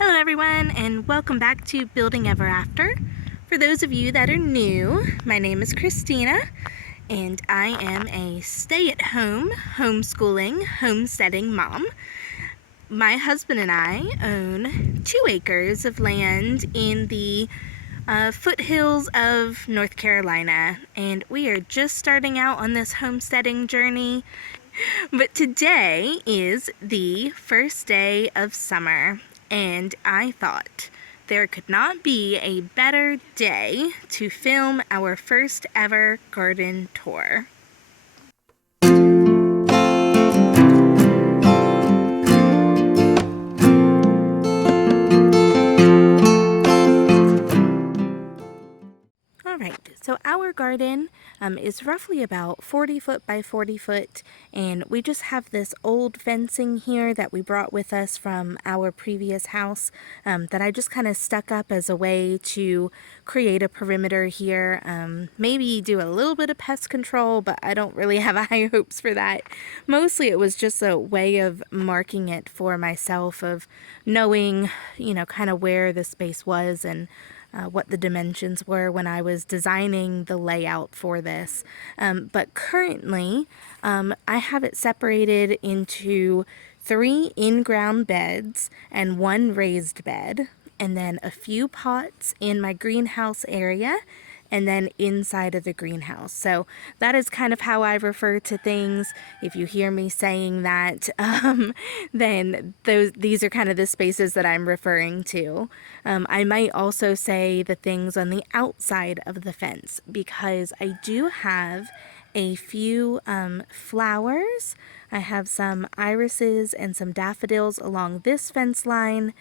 Hello everyone, and welcome back to Building Ever After. For those of you that are new, my name is Christina, and I am a stay-at-home, homeschooling, homesteading mom. My husband and I own 2 acres of land in the foothills of North Carolina, and we are just starting out on this homesteading journey. But today is the first day of summer, and I thought there could not be a better day to film our first ever garden tour. Alright, so our garden is roughly about 40 foot by 40 foot, and we just have this old fencing here that we brought with us from our previous house that I just kind of stuck up as a way to create a perimeter here. Maybe do a little bit of pest control, but I don't really have high hopes for that. Mostly it was just a way of marking it for myself, of knowing, kind of where the space was and what the dimensions were when I was designing the layout for this. But currently, I have it separated into 3 in-ground beds and 1 raised bed, and then a few pots in my greenhouse area, and then inside of the greenhouse. So that is kind of how I refer to things. If you hear me saying that, then these are kind of the spaces that I'm referring to. I might also say the things on the outside of the fence, because I do have a few flowers. I have some irises and some daffodils along this fence line,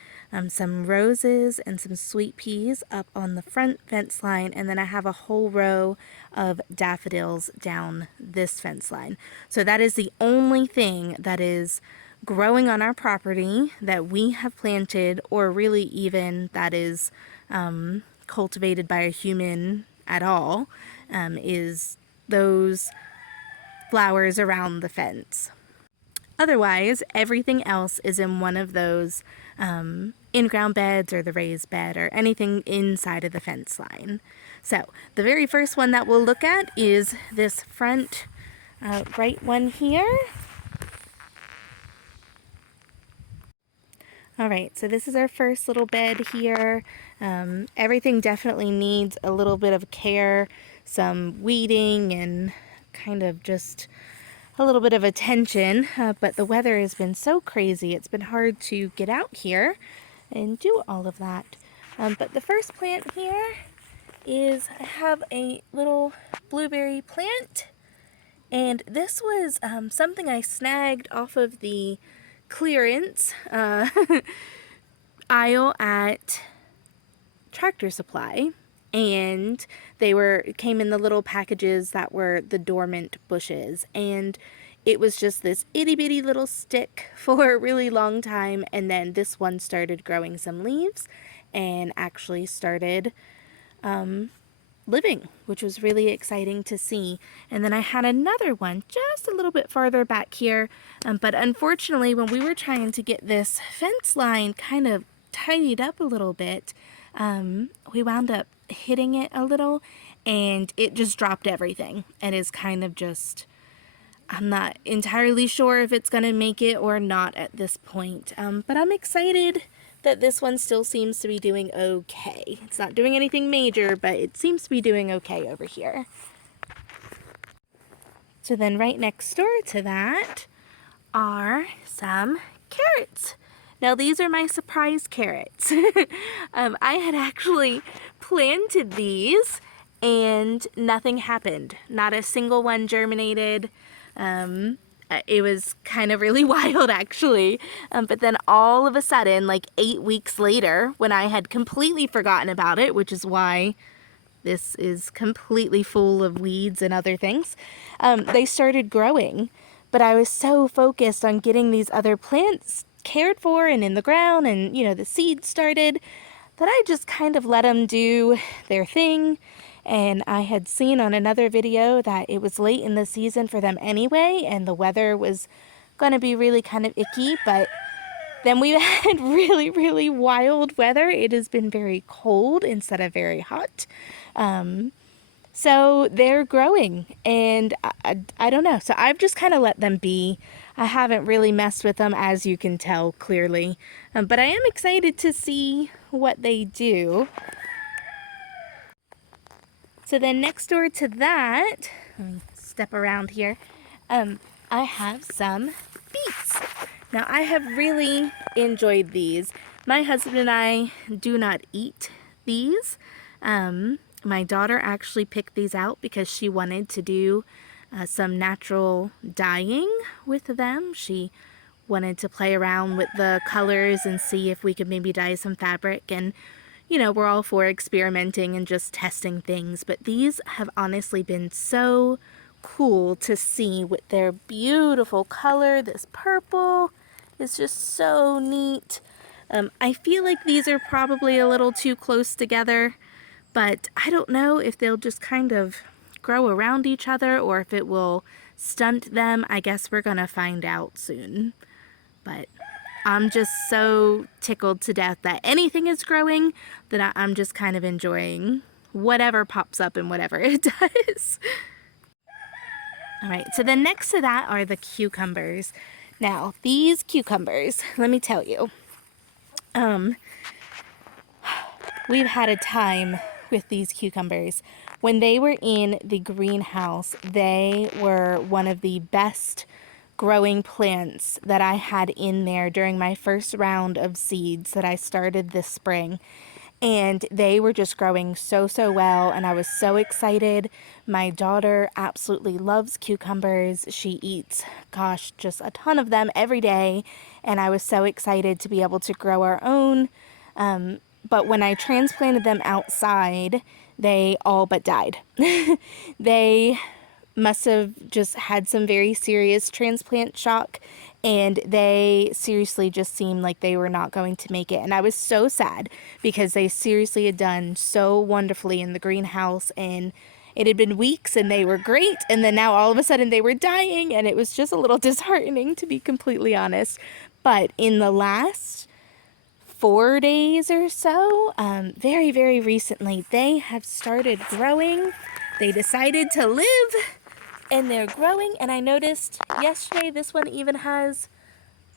some roses and some sweet peas up on the front fence line, and then I have a whole row of daffodils down this fence line. So that is the only thing that is growing on our property that we have planted, or really even that is cultivated by a human at all, is those flowers around the fence. Otherwise, everything else is in one of those in-ground beds or the raised bed or anything inside of the fence line. So the very first one that we'll look at is this front right one here. Alright, so this is our first little bed here. Everything definitely needs a little bit of care, some weeding and kind of just a little bit of attention, but the weather has been so crazy, it's been hard to get out here and do all of that. But the first plant here is, I have a little blueberry plant, and this was something I snagged off of the clearance aisle at Tractor Supply, and they came in the little packages that were the dormant bushes, and it was just this itty-bitty little stick for a really long time, and then this one started growing some leaves and actually started living, which was really exciting to see. And then I had another one just a little bit farther back here, but unfortunately when we were trying to get this fence line kind of tidied up a little bit, we wound up hitting it a little, and it just dropped everything. It is kind of just, I'm not entirely sure if it's gonna make it or not at this point, but I'm excited that this one still seems to be doing okay. It's not doing anything major, but it seems to be doing okay over here. So then right next door to that are some carrots. Now these are my surprise carrots. I had actually planted these and nothing happened. Not a single one germinated. It was kind of really wild actually. But then all of a sudden, like 8 weeks later, when I had completely forgotten about it, which is why this is completely full of weeds and other things, they started growing. But I was so focused on getting these other plants cared for and in the ground, and the seeds started, that I just kind of let them do their thing. And I had seen on another video that it was late in the season for them anyway, and the weather was going to be really kind of icky, but Then we've had really, really wild weather. It has been very cold instead of very hot. So they're growing, and I don't know. So I've just kind of let them be. I haven't really messed with them, as you can tell clearly. But I am excited to see what they do. So then next door to that, let me step around here, I have some beets. Now I have really enjoyed these. My husband and I do not eat these. My daughter actually picked these out because she wanted to do some natural dyeing with them. She wanted to play around with the colors and see if we could maybe dye some fabric, and you know, we're all for experimenting and just testing things, but these have honestly been so cool to see with their beautiful color. This purple is just so neat. I feel like these are probably a little too close together, but I don't know if they'll just kind of grow around each other or if it will stunt them. I guess we're gonna find out soon. But I'm just so tickled to death that anything is growing that I'm just kind of enjoying whatever pops up and whatever it does. All right, so then next to that are the cucumbers. Now, these cucumbers, let me tell you, we've had a time with these cucumbers. When they were in the greenhouse, they were one of the best growing plants that I had in there during my first round of seeds that I started this spring. And they were just growing so well, and I was so excited. My daughter absolutely loves cucumbers. She eats, gosh, just a ton of them every day, and I was so excited to be able to grow our own. But when I transplanted them outside, they all but died. They must have just had some very serious transplant shock, and they seriously just seemed like they were not going to make it. And I was so sad because they seriously had done so wonderfully in the greenhouse, and it had been weeks and they were great, and then now all of a sudden they were dying, and it was just a little disheartening, to be completely honest. But in the last 4 days or so, very recently, they have started growing. They decided to live, and they're growing. And I noticed yesterday this one even has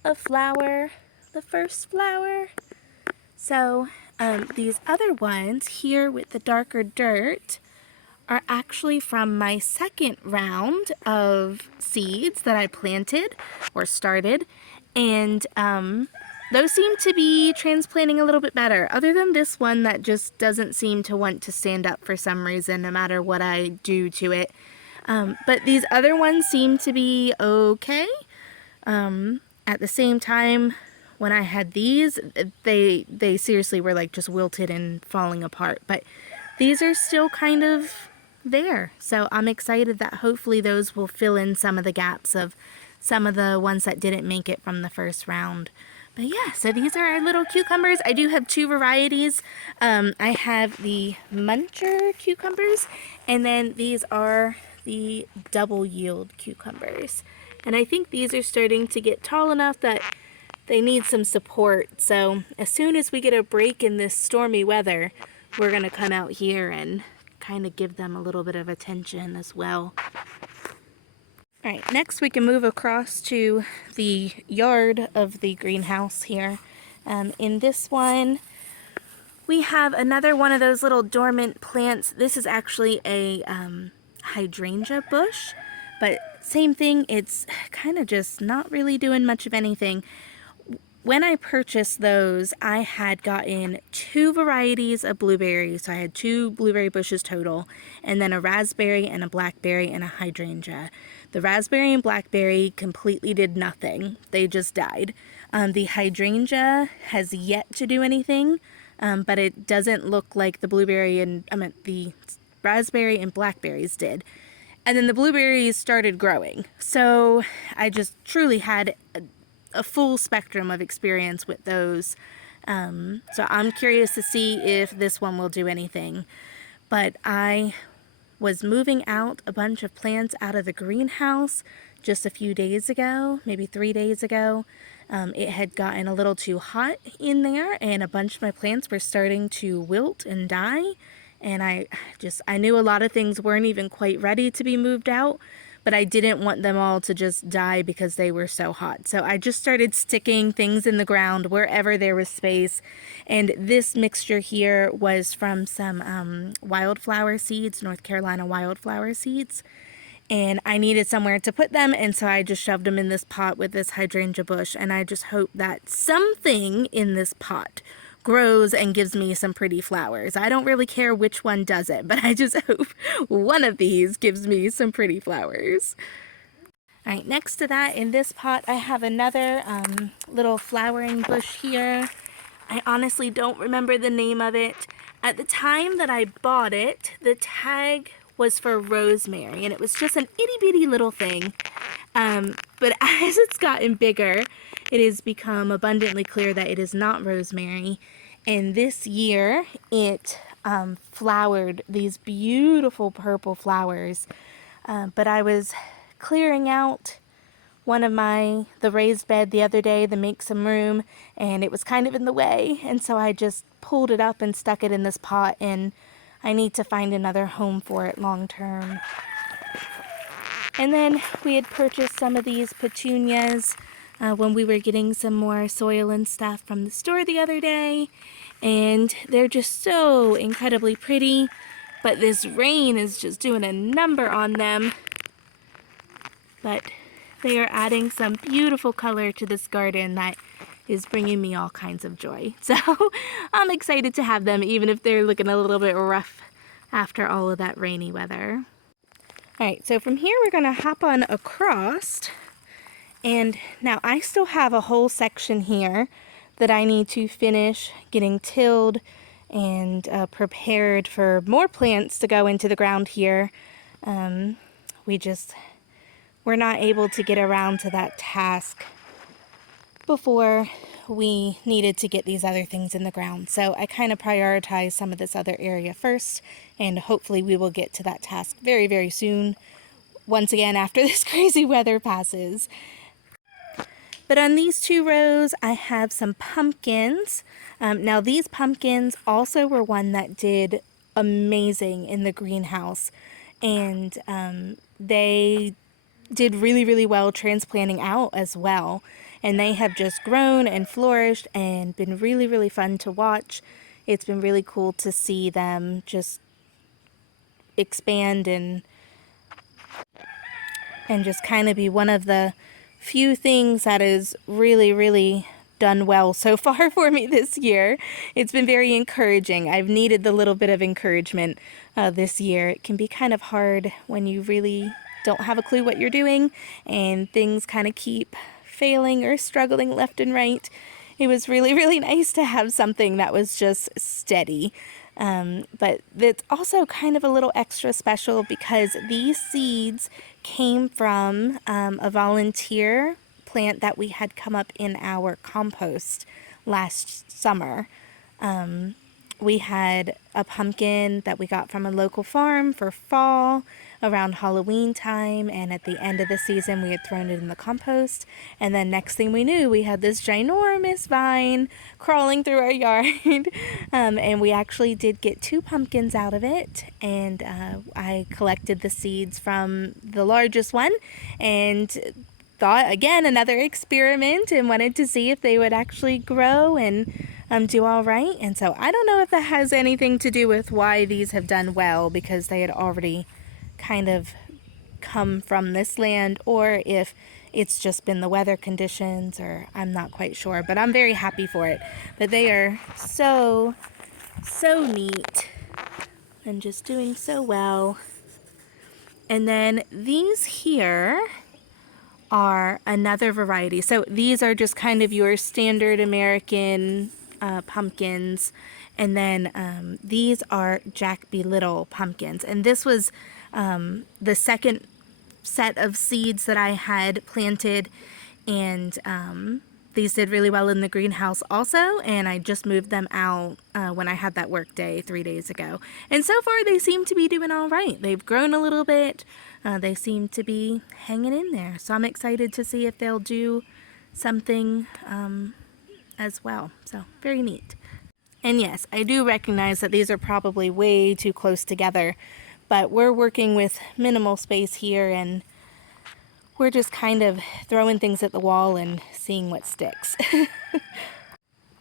a flower, the first flower. So these other ones here with the darker dirt are actually from my second round of seeds that I planted or started, and those seem to be transplanting a little bit better, other than this one that just doesn't seem to want to stand up for some reason, no matter what I do to it. But these other ones seem to be okay. At the same time, when I had these, they seriously were like just wilted and falling apart. But these are still kind of there. So I'm excited that hopefully those will fill in some of the gaps of some of the ones that didn't make it from the first round. But yeah, so these are our little cucumbers. I do have two varieties. I have the muncher cucumbers, and then these are the double yield cucumbers. And I think these are starting to get tall enough that they need some support. So as soon as we get a break in this stormy weather, we're going to come out here and kind of give them a little bit of attention as well. All right, next we can move across to the yard of the greenhouse here. In this one, we have another one of those little dormant plants. This is actually a hydrangea bush, but same thing, it's kind of just not really doing much of anything. When I purchased those, I had gotten two varieties of blueberries. So I had two blueberry bushes total, and then a raspberry and a blackberry and a hydrangea. The raspberry and blackberry completely did nothing. They just died. The hydrangea has yet to do anything, but it doesn't look like the the raspberry and blackberries did. And then the blueberries started growing. So I just truly had a full spectrum of experience with those. So I'm curious to see if this one will do anything. But I was moving out a bunch of plants out of the greenhouse just a few days ago, maybe 3 days ago. It had gotten a little too hot in there, and a bunch of my plants were starting to wilt and die. And I knew a lot of things weren't even quite ready to be moved out, but I didn't want them all to just die because they were so hot. So I just started sticking things in the ground wherever there was space. And this mixture here was from some wildflower seeds, North Carolina wildflower seeds. And I needed somewhere to put them, and so I just shoved them in this pot with this hydrangea bush, and I just hope that something in this pot grows and gives me some pretty flowers. I don't really care which one does it, but I just hope one of these gives me some pretty flowers. All right, next to that in this pot, I have another little flowering bush here. I honestly don't remember the name of it. At the time that I bought it, the tag was for rosemary, and it was just an itty bitty little thing. But as it's gotten bigger, it has become abundantly clear that it is not rosemary. And this year, it flowered these beautiful purple flowers. But I was clearing out one of the raised bed the other day to make some room, and it was kind of in the way, and so I just pulled it up and stuck it in this pot, and I need to find another home for it long term. And then we had purchased some of these petunias when we were getting some more soil and stuff from the store the other day, and they're just so incredibly pretty, but this rain is just doing a number on them. But they are adding some beautiful color to this garden that is bringing me all kinds of joy. So I'm excited to have them, even if they're looking a little bit rough after all of that rainy weather. All right, so from here we're gonna hop on across, and now I still have a whole section here that I need to finish getting tilled and prepared for more plants to go into the ground here. We're not able to get around to that task before we needed to get these other things in the ground. So I kind of prioritized some of this other area first, and hopefully we will get to that task very, very soon, once again after this crazy weather passes. But on these 2 rows, I have some pumpkins. Now these pumpkins also were one that did amazing in the greenhouse, and they did really, really well transplanting out as well. And they have just grown and flourished and been really, really fun to watch. It's been really cool to see them just expand and just kind of be one of the few things that is really, really done well so far for me this year. It's been very encouraging. I've needed the little bit of encouragement this year. It can be kind of hard when you really don't have a clue what you're doing and things kind of keep failing or struggling left and right. It was really, really nice to have something that was just steady. But it's also kind of a little extra special because these seeds came from a volunteer plant that we had come up in our compost last summer. We had a pumpkin that we got from a local farm for fall around Halloween time, and at the end of the season we had thrown it in the compost, and then next thing we knew we had this ginormous vine crawling through our yard. And we actually did get 2 pumpkins out of it, and I collected the seeds from the largest one and thought, again, another experiment, and wanted to see if they would actually grow and do all right. And so I don't know if that has anything to do with why these have done well, because they had already kind of come from this land, or if it's just been the weather conditions, or I'm not quite sure, but I'm very happy for it. But they are so neat and just doing so well. And then these here are another variety. So these are just kind of your standard American pumpkins, and then these are Jack Be Little pumpkins, and this was the second set of seeds that I had planted, and these did really well in the greenhouse also, and I just moved them out when I had that work day 3 days ago. And so far they seem to be doing all right. They've grown a little bit. They seem to be hanging in there. So I'm excited to see if they'll do something as well. So very neat. And yes, I do recognize that these are probably way too close together, but we're working with minimal space here, and we're just kind of throwing things at the wall and seeing what sticks.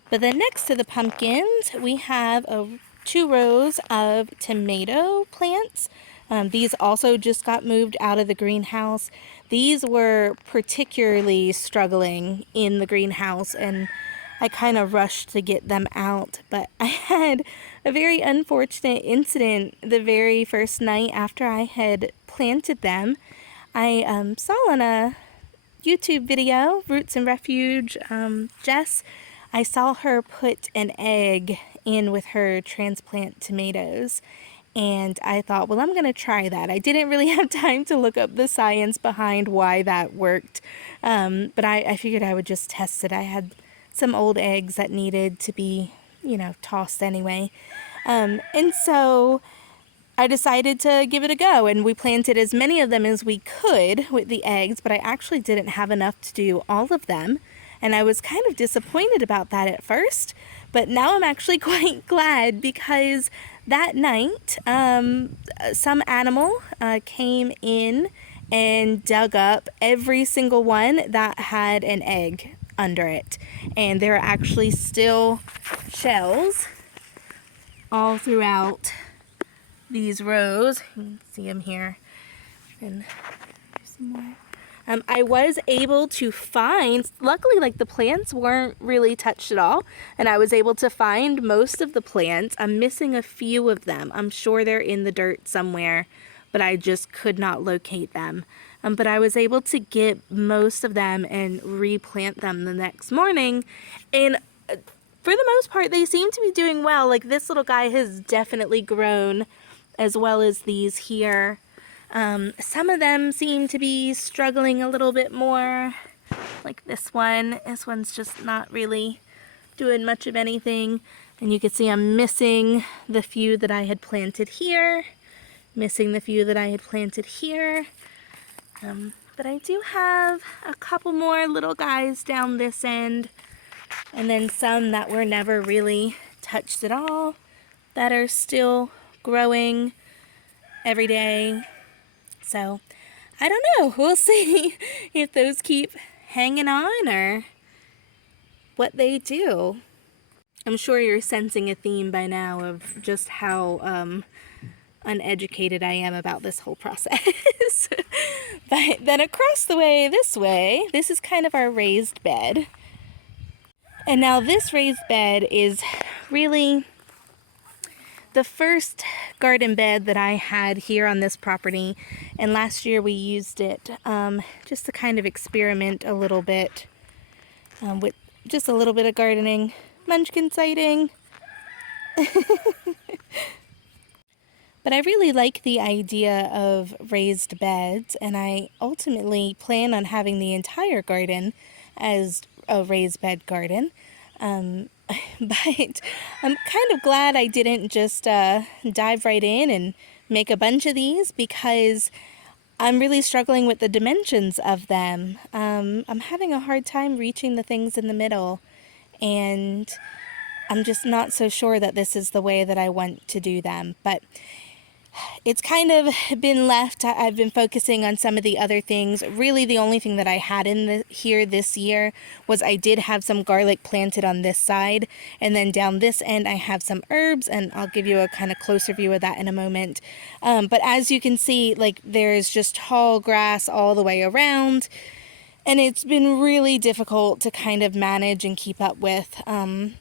But then next to the pumpkins, we have 2 rows of tomato plants. These also just got moved out of the greenhouse. These were particularly struggling in the greenhouse, and I kind of rushed to get them out. But I had a very unfortunate incident the very first night after I had planted them. I saw on a YouTube video, Roots and Refuge, Jess, I saw her put an egg in with her transplant tomatoes, and I thought, well, I'm going to try that. I didn't really have time to look up the science behind why that worked, but I figured I would just test it. I had some old eggs that needed to be, tossed anyway, and so I decided to give it a go, and we planted as many of them as we could with the eggs, but I actually didn't have enough to do all of them, and I was kind of disappointed about that at first, but now I'm actually quite glad, because that night some animal came in and dug up every single one that had an egg under it, and there are actually still shells all throughout these rows. You can see them here, and there's some more. I was able to find, luckily, like, the plants weren't really touched at all, and I was able to find most of the plants. I'm missing a few of them. I'm sure they're in the dirt somewhere, but I just could not locate them. But I was able to get most of them and replant them the next morning, and for the most part they seem to be doing well. Like, this little guy has definitely grown, as well as these here. Some of them seem to be struggling a little bit more, like this one. This one's just not really doing much of anything, and you can see I'm missing the few that I had planted here, missing the few that I had planted here, but I do have a couple more little guys down this end, and then some that were never really touched at all that are still growing every day. So I don't know, we'll see if those keep hanging on or what they do. I'm sure you're sensing a theme by now of just how uneducated I am about this whole process. But then across the way, this is kind of our raised bed. And now this raised bed is really the first garden bed that I had here on this property, and last year we used it just to kind of experiment a little bit with just a little bit of gardening, munchkin sighting. But I really like the idea of raised beds, and I ultimately plan on having the entire garden as a raised bed garden. But I'm kind of glad I didn't just dive right in and make a bunch of these, because I'm really struggling with the dimensions of them. I'm having a hard time reaching the things in the middle, and I'm just not so sure that this is the way that I want to do them. But it's kind of been left. I've been focusing on some of the other things. Really, the only thing that I had in here this year was I did have some garlic planted on this side, and then down this end I have some herbs, and I'll give you a kind of closer view of that in a moment. But as you can see, like, there's just tall grass all the way around, and it's been really difficult to kind of manage and keep up with. And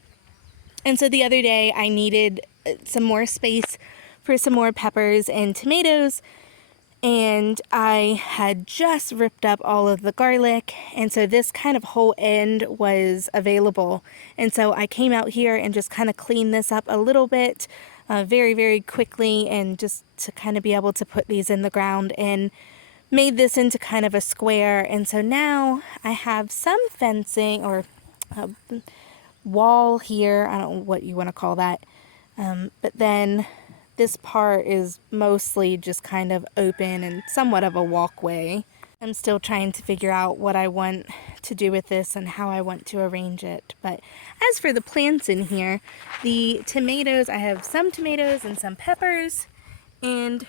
so the other day I needed some more space for some more peppers and tomatoes, and I had just ripped up all of the garlic, and so this kind of whole end was available, and so I came out here and just kind of cleaned this up a little bit very, very quickly, and just to kind of be able to put these in the ground, and made this into kind of a square. And so now I have some fencing, or wall here. I don't know what you want to call that. But then this part is mostly just kind of open and somewhat of a walkway. I'm still trying to figure out what I want to do with this and how I want to arrange it. But as for the plants in here, the tomatoes, I have some tomatoes and some peppers, and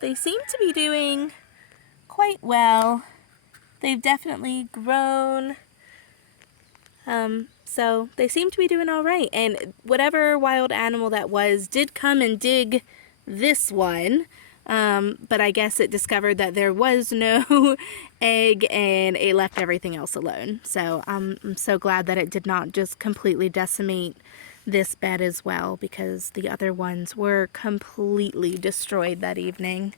they seem to be doing quite well. They've definitely grown. So they seem to be doing all right. And whatever wild animal that was did come and dig this one. But I guess it discovered that there was no egg and it left everything else alone. So I'm so glad that it did not just completely decimate this bed as well, because the other ones were completely destroyed that evening.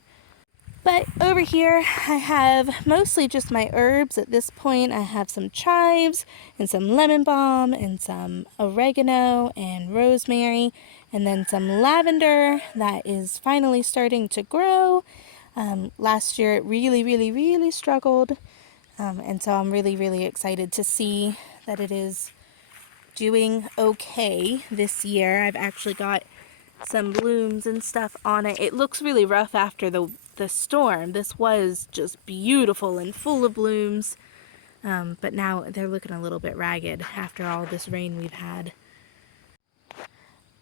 But over here I have mostly just my herbs at this point. I have some chives and some lemon balm and some oregeno and rosemary, and then some lavender that is finally starting to grow. Last year it really struggled, and so I'm really excited to see that it is doing okay this year. I've actually got some blooms and stuff on it. It looks really rough after the storm. This was just beautiful and full of blooms, but now they're looking a little bit ragged after all this rain we've had.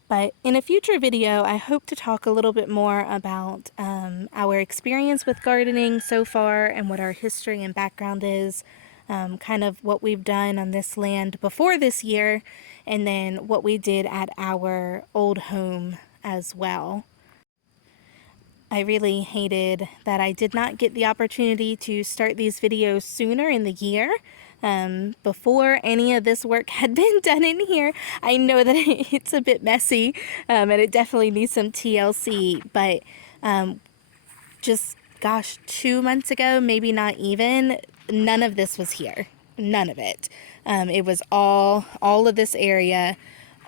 But in a future video, I hope to talk a little bit more about our experience with gardening so far and what our history and background is, kind of what we've done on this land before this year, and then what we did at our old home as well. I really hated that I did not get the opportunity to start these videos sooner in the year, before any of this work had been done in here. I know that it's a bit messy, and it definitely needs some TLC, but just, gosh, 2 months ago, maybe not even, none of this was here. None of it. It was all of this area,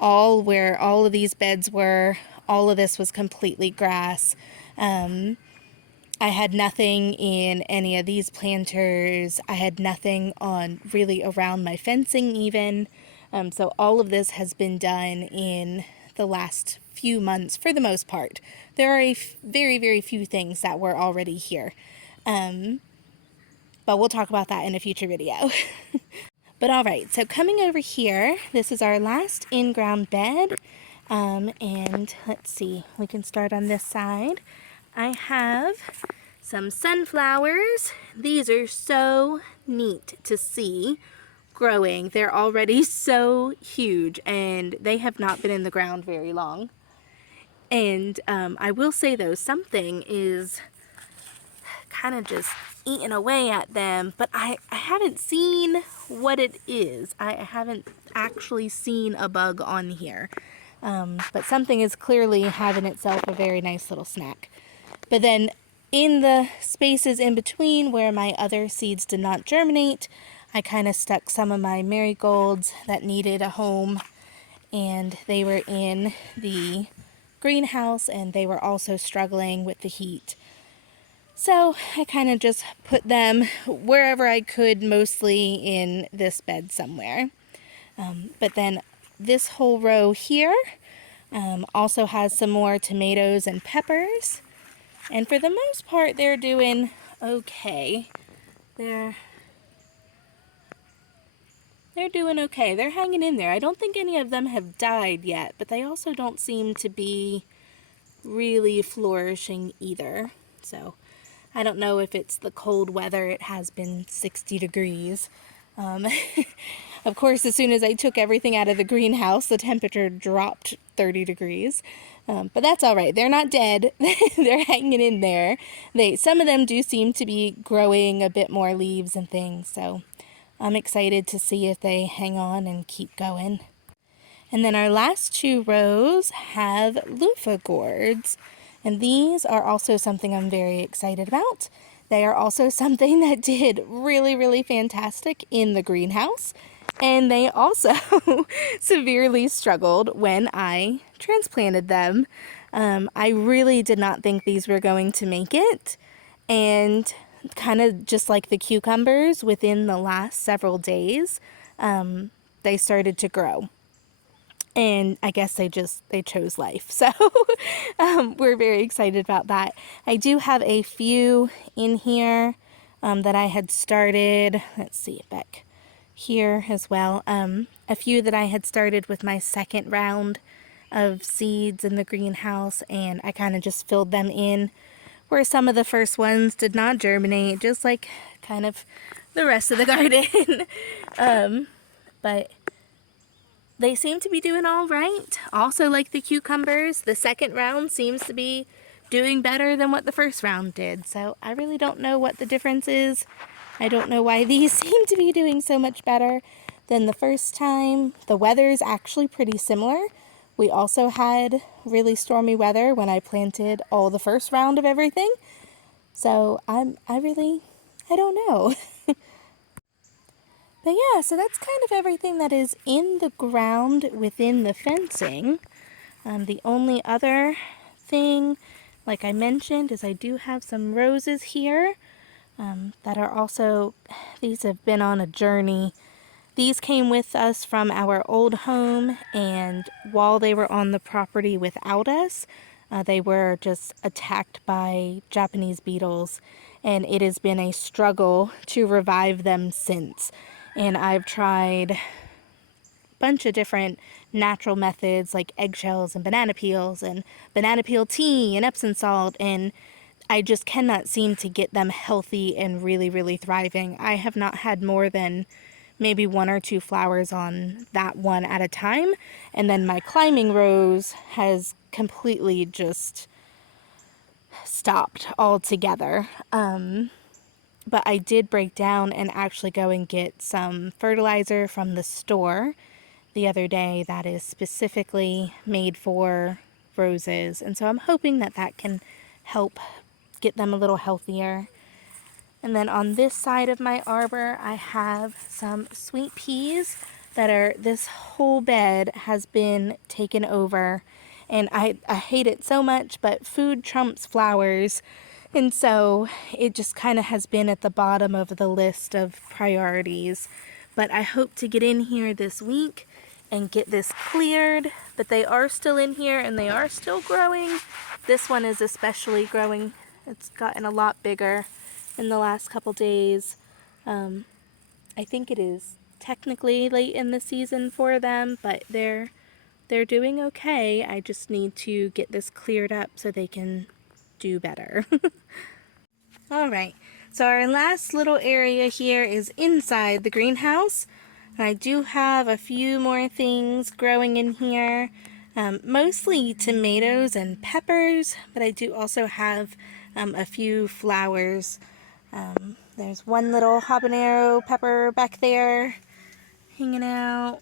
all where all of these beds were, all of this was completely grass. I had nothing in any of these planters. I had nothing on really around my fencing even. So all of this has been done in the last few months for the most part. There are very few things that were already here. But we'll talk about that in a future video. But all right, so coming over here, this is our last in-ground bed. And let's see, we can start on this side. I have some sunflowers. These are so neat to see growing. They're already so huge, and they have not been in the ground very long. And I will say though, something is kind of just eating away at them, but I haven't seen what it is. I haven't actually seen a bug on here. But something is clearly having itself a very nice little snack. But then in the spaces in between where my other seeds did not germinate, I kind of stuck some of my marigolds that needed a home, and they were in the greenhouse and they were also struggling with the heat. So I kind of just put them wherever I could, mostly in this bed somewhere. But then this whole row here also has some more tomatoes and peppers. And for the most part, they're doing okay. They're doing okay. They're hanging in there. I don't think any of them have died yet, but they also don't seem to be really flourishing either. So I don't know if it's the cold weather. It has been 60 degrees. Of course, as soon as I took everything out of the greenhouse, the temperature dropped 30 degrees. But that's all right. They're not dead. They're hanging in there. Some of them do seem to be growing a bit more leaves and things. So I'm excited to see if they hang on and keep going. And then our last two rows have luffa gourds. And these are also something I'm very excited about. They are also something that did really fantastic in the greenhouse. And they also severely struggled when I transplanted them. I really did not think these were going to make it. And kind of just like the cucumbers, within the last several days, they started to grow. And I guess they chose life. So we're very excited about that. I do have a few in here that I had started. Let's see, back here as well. A few that I had started with my second round of seeds in the greenhouse, and I kind of just filled them in where some of the first ones did not germinate, just like kind of the rest of the garden. But they seem to be doing all right. Also, like the cucumbers, the second round seems to be doing better than what the first round did. So I really don't know what the difference is. I don't know why these seem to be doing so much better than the first time. The weather is actually pretty similar. We also had really stormy weather when I planted all the first round of everything. So I don't know. But yeah, so that's kind of everything that is in the ground within the fencing. The only other thing, like I mentioned, is I do have some roses here that are also, these have been on a journey. These came with us from our old home, and while they were on the property without us, they were just attacked by Japanese beetles, and it has been a struggle to revive them since. And I've tried a bunch of different natural methods like eggshells and banana peels tea and Epsom salt, and I just cannot seem to get them healthy and really, really thriving. I have not had more than maybe 1 or 2 flowers on that one at a time. And then my climbing rose has completely just stopped altogether. But I did break down and actually go and get some fertilizer from the store the other day that is specifically made for roses. And so I'm hoping that that can help get them a little healthier. And then on this side of my arbor, I have some sweet peas that are, this whole bed has been taken over. And I hate it so much, but food trumps flowers. And so it just kind of has been at the bottom of the list of priorities. But I hope to get in here this week and get this cleared. But they are still in here and they are still growing. This one is especially growing. It's gotten a lot bigger in the last couple days. I think it is technically late in the season for them, but they're doing okay. I just need to get this cleared up so they can do better. All right, so our last little area here is inside the greenhouse. I do have a few more things growing in here, mostly tomatoes and peppers, but I do also have a few flowers. There's one little habanero pepper back there hanging out.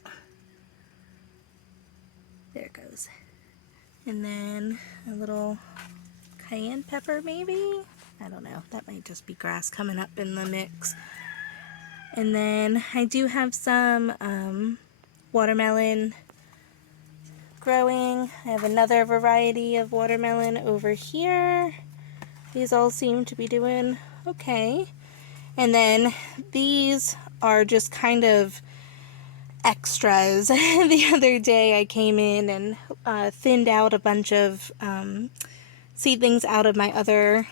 There it goes. And then a little cayenne pepper maybe? I don't know. That might just be grass coming up in the mix. And then I do have some watermelon growing. I have another variety of watermelon over here. These all seem to be doing okay. And then these are just kind of extras. The other day I came in and thinned out a bunch of seedlings out of my other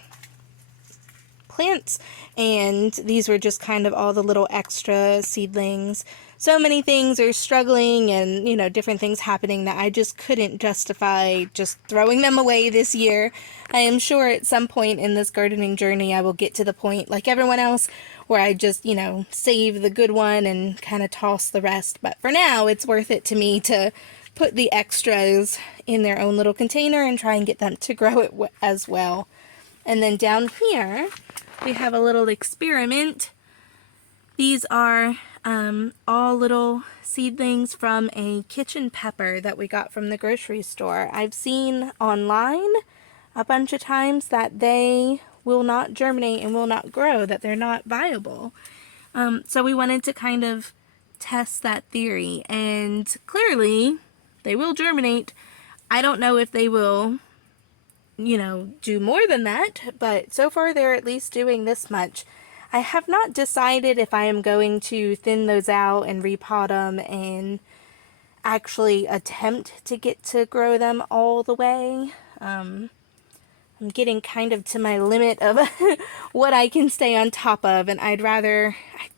plants, and these were just kind of all the little extra seedlings. So many things are struggling and, you know, different things happening that I just couldn't justify just throwing them away this year. I am sure at some point in this gardening journey I will get to the point, like everyone else, where I just, you know, save the good one and kind of toss the rest. But for now, it's worth it to me to put the extras in their own little container and try and get them to grow it as well. And then down here, we have a little experiment. These are all little seedlings from a kitchen pepper that we got from the grocery store. I've seen online a bunch of times that they will not germinate and will not grow, that they're not viable. So we wanted to kind of test that theory, and clearly they will germinate. I don't know if they will, you know, do more than that, but so far they're at least doing this much. I have not decided if I am going to thin those out and repot them and actually attempt to get to grow them all the way. I'm getting kind of to my limit of what I can stay on top of, and I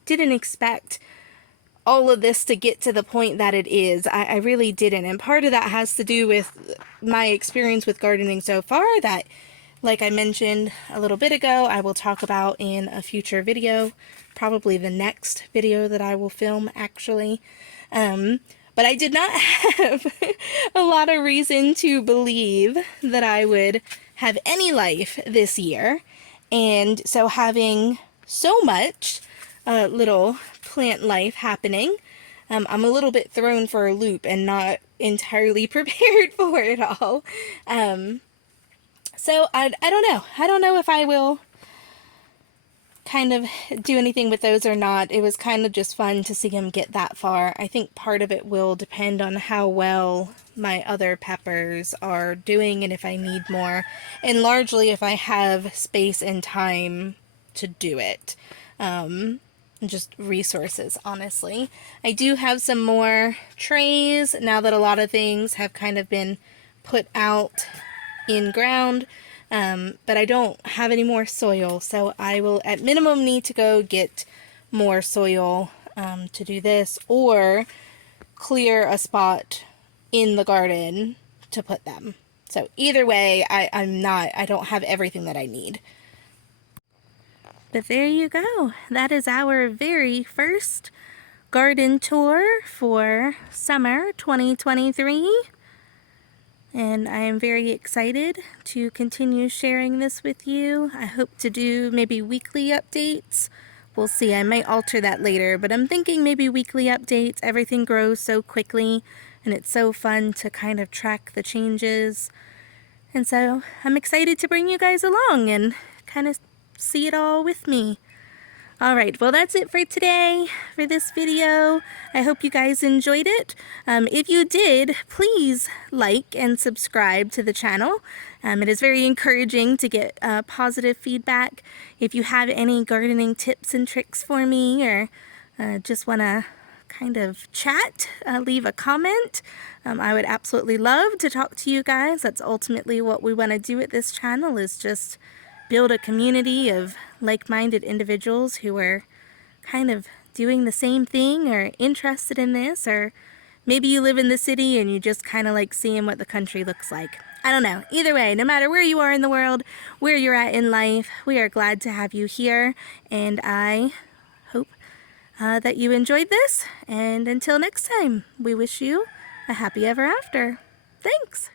didn't expect all of this to get to the point that it is. I really didn't, and part of that has to do with my experience with gardening so far that, like I mentioned a little bit ago, I will talk about in a future video, probably the next video that I will film actually. But I did not have a lot of reason to believe that I would have any life this year. And so having so much little plant life happening, I'm a little bit thrown for a loop and not entirely prepared for it all. So I don't know. I don't know if I will kind of do anything with those or not. It was kind of just fun to see him get that far. I think part of it will depend on how well my other peppers are doing and if I need more, and largely if I have space and time to do it. Just resources, honestly. I do have some more trays now that a lot of things have kind of been put out in ground. But I don't have any more soil, so I will at minimum need to go get more soil to do this, or clear a spot in the garden to put them. So either way, I don't have everything that I need. But there you go. That is our very first garden tour for summer 2023. And I am very excited to continue sharing this with you. I hope to do maybe weekly updates. We'll see. I might alter that later, but I'm thinking maybe weekly updates. Everything grows so quickly, and it's so fun to kind of track the changes. And so I'm excited to bring you guys along and kind of see it all with me. Alright, well that's it for today, for this video. I hope you guys enjoyed it. If you did, please like and subscribe to the channel. It is very encouraging to get positive feedback. If you have any gardening tips and tricks for me, or just want to kind of chat, leave a comment. I would absolutely love to talk to you guys. That's ultimately what we want to do at this channel, is just build a community of like-minded individuals who are kind of doing the same thing or interested in this, or maybe you live in the city and you just kind of like seeing what the country looks like. I don't know. Either way, no matter where you are in the world, where you're at in life, we are glad to have you here, and I hope that you enjoyed this, and until next time, we wish you a happy ever after. Thanks!